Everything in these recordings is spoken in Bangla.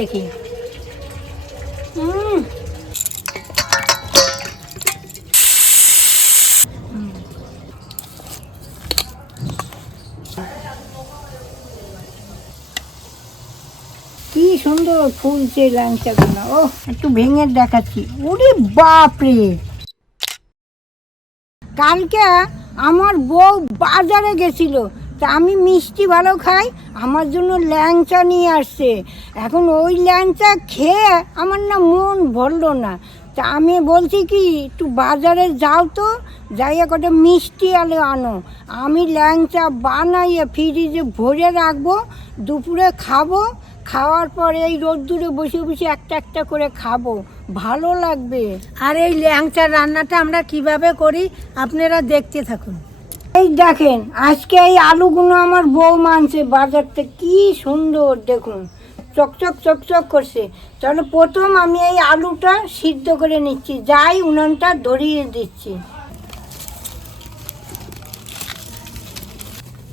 দেখি কি সুন্দর ফুলছে ল্যাংচাগুলো। ও একটু ভেঙে দেখাচ্ছি। ওরে বাপরে, কালকে আমার বউ বাজারে গেছিল, তা আমি মিষ্টি ভালো খাই, আমার জন্য ল্যাংচা নিয়ে আসছে। এখন ওই ল্যাংচা খেয়ে আমার না মন ভরলো না, তা আমি বলছি কি একটু বাজারে যাও তো, যাইয়া কটা মিষ্টি আলে আনো, আমি ল্যাংচা বানাইয়ে ফ্রিজে ভরে রাখবো, দুপুরে খাবো, খাওয়ার পরে এই রোদ্দুরে বসে বসে একটা একটা করে খাবো, ভালো লাগবে। আর এই ল্যাংচার রান্নাটা আমরা কিভাবে করি আপনারা দেখতে থাকুন। এই দেখেন, আজকে এই আলুগুলো আমার বউ মানছে বাজার থেকে, কি সুন্দর দেখুন, চকচক চকচক করছে। তাহলে প্রথম আমি এই আলুটা সিদ্ধ করে নিচ্ছি, যাই উনানটা ধরিয়ে দিচ্ছি।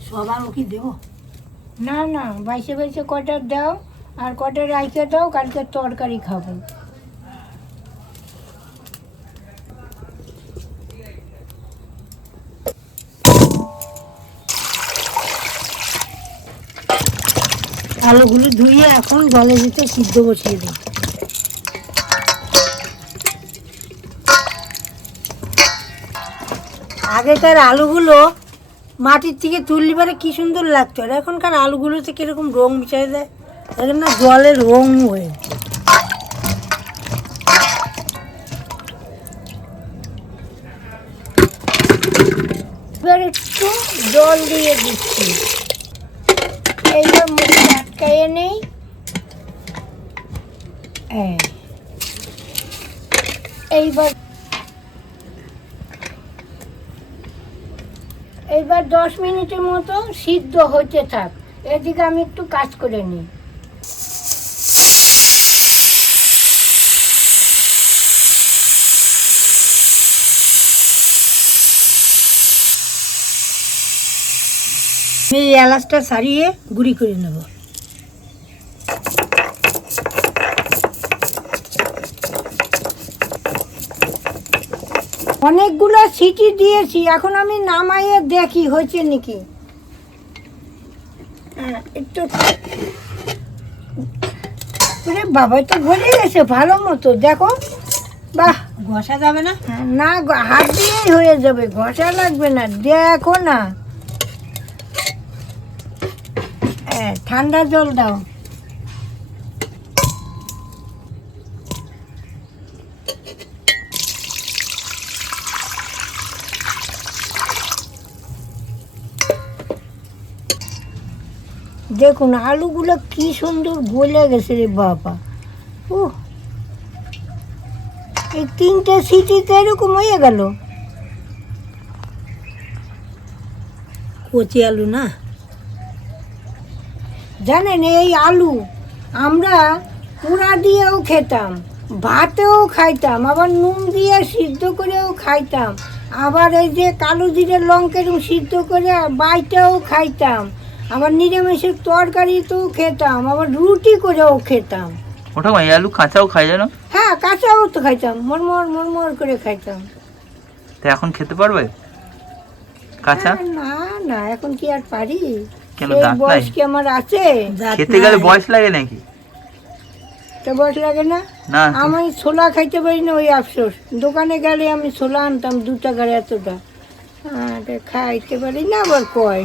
সব আলু কি দেবো? না না, বাইসে বাইসে কটা দাও, আর কটা রাইখে দাও, কালকে তরকারি খাবো। আলুগুলো ধুয়ে এখন জলে দিতে সিদ্ধ বসিয়ে দিই। আগেকার আলুগুলো মাটির থেকে তুললে পরে কি সুন্দর লাগতো, আর এখনকার আলুগুলোতে কিরকম রং মিশাই দেয়, এখন না জলের রং হয়ে। এবার একটু জল দিয়ে দিচ্ছি, এইবার মুখে আটকাইয়ে নেই। এইবার 10 মিনিটের মতো সিদ্ধ হতে থাক, এদিকে আমি একটু কাজ করে নিই। এই এলাচটা ছাড়িয়ে গুঁড়ি করে নেব। অনেকগুলো সিটি দিয়েছি, এখন আমি নামাইয়ে দেখি হয়েছে নাকি। একটু বাবা তো ভরে গেছে ভালো মতো, দেখো। বাহ, ঘষা যাবে না? না, হাত দিয়েই হয়ে যাবে, ঘষা লাগবে না, দেখো না। ঠান্ডা জল দাও। দেখুন আলুগুলো কি সুন্দর গলে গেছে রে বাবা। এই 3টে সিটিতে এরকম হয়ে গেল। কচি আলু না, জানেন এই আলু আমরা পোড়া দিয়েও খেতাম, ভাতেও খাইতাম, আবার নুন দিয়ে সিদ্ধ করেও খাইতাম, আবার এই যে কালো জিরে লঙ্কা সিদ্ধ করে বাইটাও খাইতাম, আবার নিরামিষের তরকারিতেও খেতাম, আবার রুটি করেও খেতাম। ওটা এই আলু কাঁচাও খাই জানো? হ্যাঁ, কাঁচাও তো খাইতাম, মরমর মরমর করে খাইতাম। তা এখন খেতে পারবে কাঁচা? না না, এখন কি আর পারি? কেন, সেই দাঁত নাই? বয়স কি আমার আছে? খেতে গেলে বয়স লাগে নাকি? তো বয়স লাগে না? না, আমি ছোলা খাইতে পারি না, ওই আফসোস। দোকানে গেলে আমি ছোলা আনতাম 2 টাকার এতটা, খাইতে পারি না, আবার কয়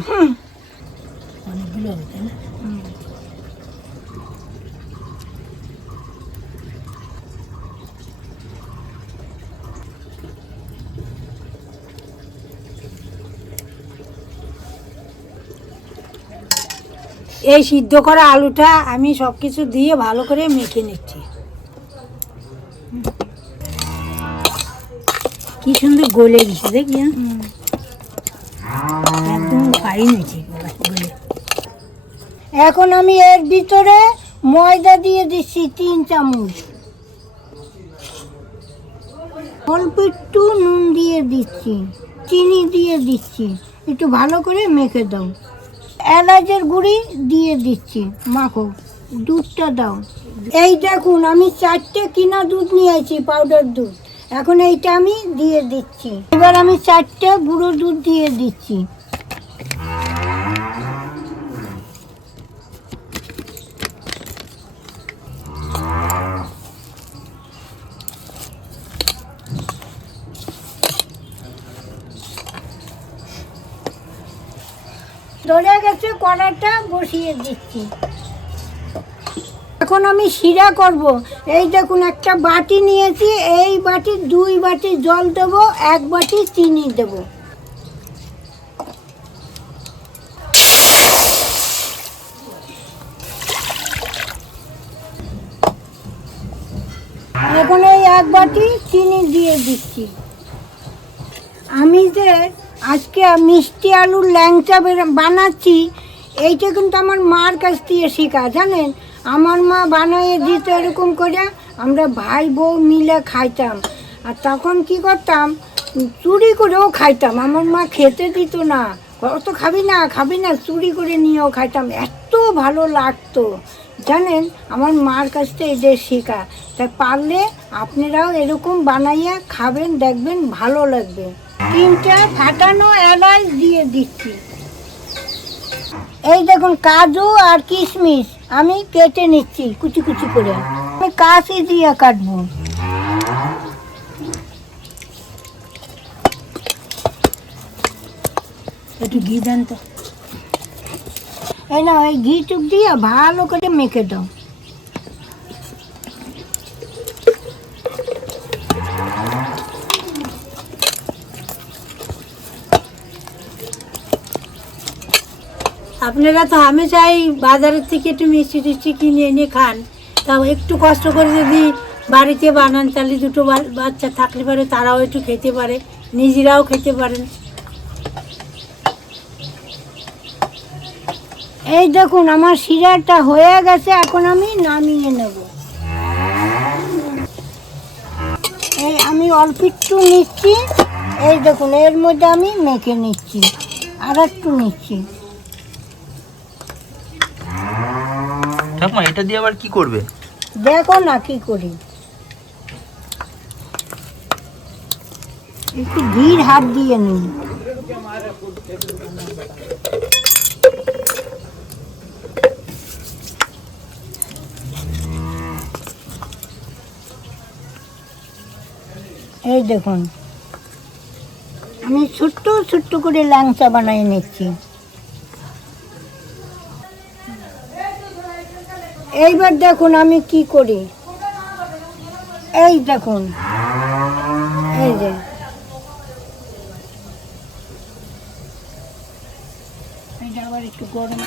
অনেকগুলো হবে তাই না? এই সিদ্ধ করা আলুটা আমি সব কিছু দিয়ে ভালো করে মেখে নিচ্ছি। কি সুন্দর গলে গেছে দেখি, একদম ফাইন হয়েছে গলে। এখন আমি এর ভিতরে ময়দা দিয়ে দিচ্ছি 3 চামচ, অল্প একটু নুন দিয়ে দিচ্ছি, চিনি দিয়ে দিচ্ছি, একটু ভালো করে মেখে দাও। এলাচের গুঁড়ি দিয়ে দিচ্ছি, মাখো, দুধটা দাও। এই দেখুন আমি 4টে কিনা দুধ নিয়েছি, পাউডার দুধ। এখন এইটা আমি দিয়ে দিচ্ছি। এবার আমি 4টে গুঁড়ো দুধ দিয়ে দিচ্ছি। ধরে গেছে, কড়াটা বসিয়ে দিচ্ছি। এখন আমি শিরা করব। এই দেখুন একটা বাটি নিয়েছি, এই বাটি 2 বাটি জল দেবো, 1 বাটি চিনি দেবো। এখন এই 1 বাটি চিনি দিয়ে দিচ্ছি। আমি যে আজকে মিষ্টি আলুর ল্যাংচা বানাচ্ছি, এইটা কিন্তু আমার মার কাছ থেকে শেখা, জানেন। আমার মা বানিয়ে দিত এরকম করে, আমরা ভাই বউ মিলে খাইতাম। আর তখন কি করতাম, চুরি করেও খাইতাম। আমার মা খেতে দিত না, অত খাবি না, চুরি করে নিয়েও খাইতাম, এত ভালো লাগতো জানেন। আমার মার কাছ থেকে এদের শেখা। তাই পারলে আপনারাও এরকম বানাইয়া খাবেন, দেখবেন ভালো লাগবে। 3টে ফাটানো এলাচ দিয়ে দিচ্ছি। এই দেখুন কাজু আর কিশমিশ আমি কেটে নিচ্ছি কুচি কুচি করে। আমি কাশি দিয়ে কাটবো। একটু ঘি দেন তো। এই না, ওই ঘি টুক দিয়ে ভালো করে মেখে দাও। আপনারা তো হামেশাই বাজারের থেকে একটু মিষ্টি টিষ্টি কিনে এনে খান, তাও একটু কষ্ট করে যদি বাড়িতে বানান, তাহলে দুটো বাচ্চা থাকলে পারে তারাও একটু খেতে পারে, নিজেরাও খেতে পারেন। এই দেখুন আমার শিরাটা হয়ে গেছে, এখন আমি নামিয়ে নেব। এই আমি অল্প একটু নিচ্ছি। এই দেখুন এর মধ্যে আমি মেখে নিচ্ছি, আর একটু নিচ্ছি। ঠাকুমা এটা দিয়ে আবার কি করবে? দেখো না কি করি। একটু ঘির হাত দিয়ে নিই। এই দেখুন আমি ছোট্ট ছোট্ট করে ল্যাংচা বানিয়ে নিচ্ছি। এইবার দেখুন আমি কি করি। এই দেখুন, এই যে এটা আবার একটু গরম।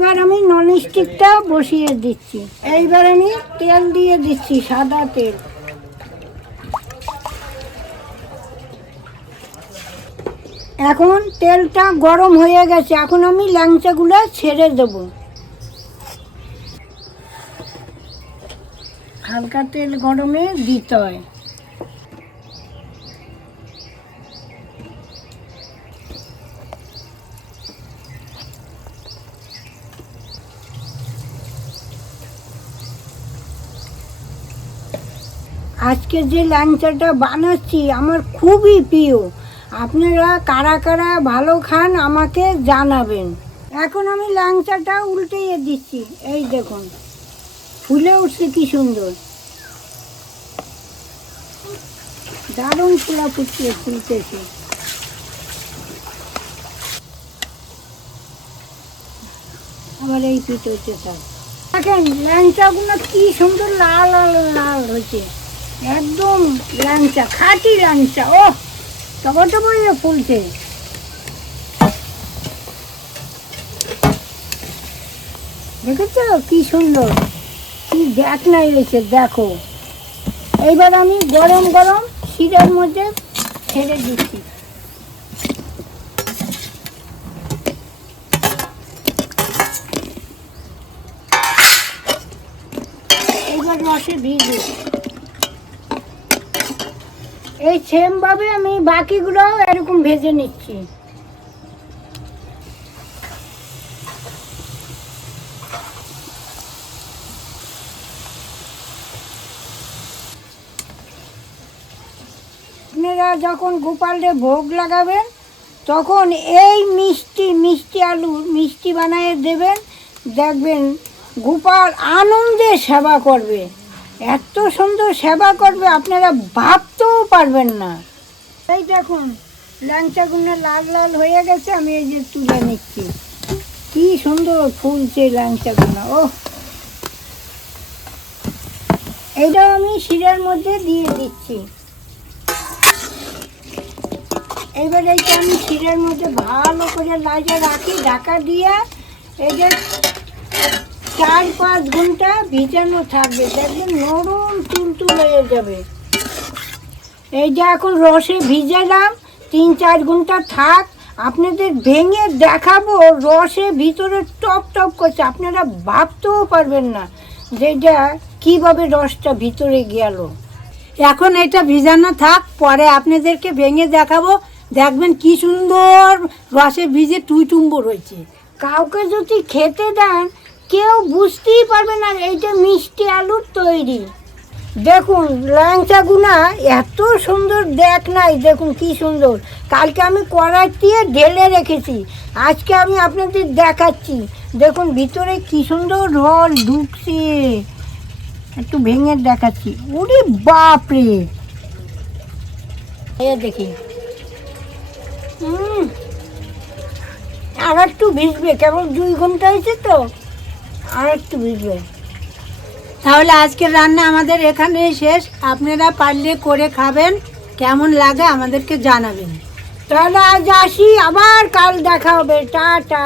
এবার আমি ননস্টিকটা বসিয়ে দিচ্ছি। এইবার আমি তেল দিয়ে দিচ্ছি, সাদা তেল। এখন তেলটা গরম হয়ে গেছে, এখন আমি ল্যাংচাগুলো ছেড়ে দেব। হালকা তেল গরমে দিতে হয়। আজকে যে ল্যাংচাটা বানাচ্ছি আমার খুবই প্রিয়। আপনারা কারা কারা ভালো খান আমাকে জানাবেন। এখন আমি ল্যাংচাটা উল্টিয়ে দিচ্ছি। এই দেখুন ফুলে উঠছে কি সুন্দর, দারুণ ফুলা ফুলতেছে। আবার এই পিঠ হচ্ছে সব। দেখেন ল্যাংচাগুলো কি সুন্দর লাল লাল লাল হয়েছে, একদম ল্যাংচা, খাঁটি ল্যাংচা। ও টবা টবা ফুলছে। দেখেছো কি সুন্দর, কি কি দেখ নাই রয়েছে দেখো। এইবার আমি গরম গরম শিরার মধ্যে ছেড়ে দিচ্ছি। এইবার রসে ভিজে এই সেম ভাবে আমি বাকিগুলো এরকম ভেজে নিচ্ছি। আপনারা যখন গোপালকে ভোগ লাগাবেন তখন এই মিষ্টি আলু মিষ্টি বানিয়ে দেবেন, দেখবেন গোপাল আনন্দে সেবা করবে, এত সুন্দর সেবা করবে আপনারা ভাবতেও পারবেন না। এই দেখুন ল্যাংচাগুলো লাল লাল হয়ে গেছে, আমি এই যে তুলে নিচ্ছি। কি সুন্দর ফুলছে ল্যাংচাগুলো। ও এইটাও আমি শিরার মধ্যে দিয়ে দিচ্ছি। এইবার এইটা আমি শিরার মধ্যে ভালো করে লাইজা রাখি ঢাকা দিয়ে। এই যে 4-5 ঘন্টা ভিজানো থাকবে, দেখবেন নরম তুলতুল হয়ে যাবে। এই যে এখন রসে ভিজালাম, 3-4 ঘন্টা থাক, আপনাদের ভেঙে দেখাবো রসে ভিতরে টপ টপ করছে, আপনারা ভাবতেও পারবেন না যে এটা কীভাবে রসটা ভিতরে গেল। এখন এটা ভিজানো থাক, পরে আপনাদেরকে ভেঙে দেখাবো, দেখবেন কি সুন্দর রসে ভিজে টুইটুম্বর হয়েছে। কাউকে যদি খেতে দেন কেউ বুঝতেই পারবে না এইটা মিষ্টি আলুর তৈরি। দেখুন ল্যাংচাগুনা এত সুন্দর দেখ নাই, দেখুন কি সুন্দর। কালকে আমি কড়াই দিয়ে ঢেলে রেখেছি, আজকে আমি আপনাদের দেখাচ্ছি। দেখুন ভিতরে কি সুন্দর রস ঢুকছে, একটু ভেঙে দেখাচ্ছি। ওরে বাপরে, এ দেখি আর একটু ভিজবে, কেবল 2 ঘন্টা হয়েছে তো, আর একটু ভিজবে। তাহলে আজকের রান্না আমাদের এখানেই শেষ। আপনারা পারলে করে খাবেন, কেমন লাগে আমাদেরকে জানাবেন। তাহলে আজ আসি, আবার কাল দেখা হবে। টাটা।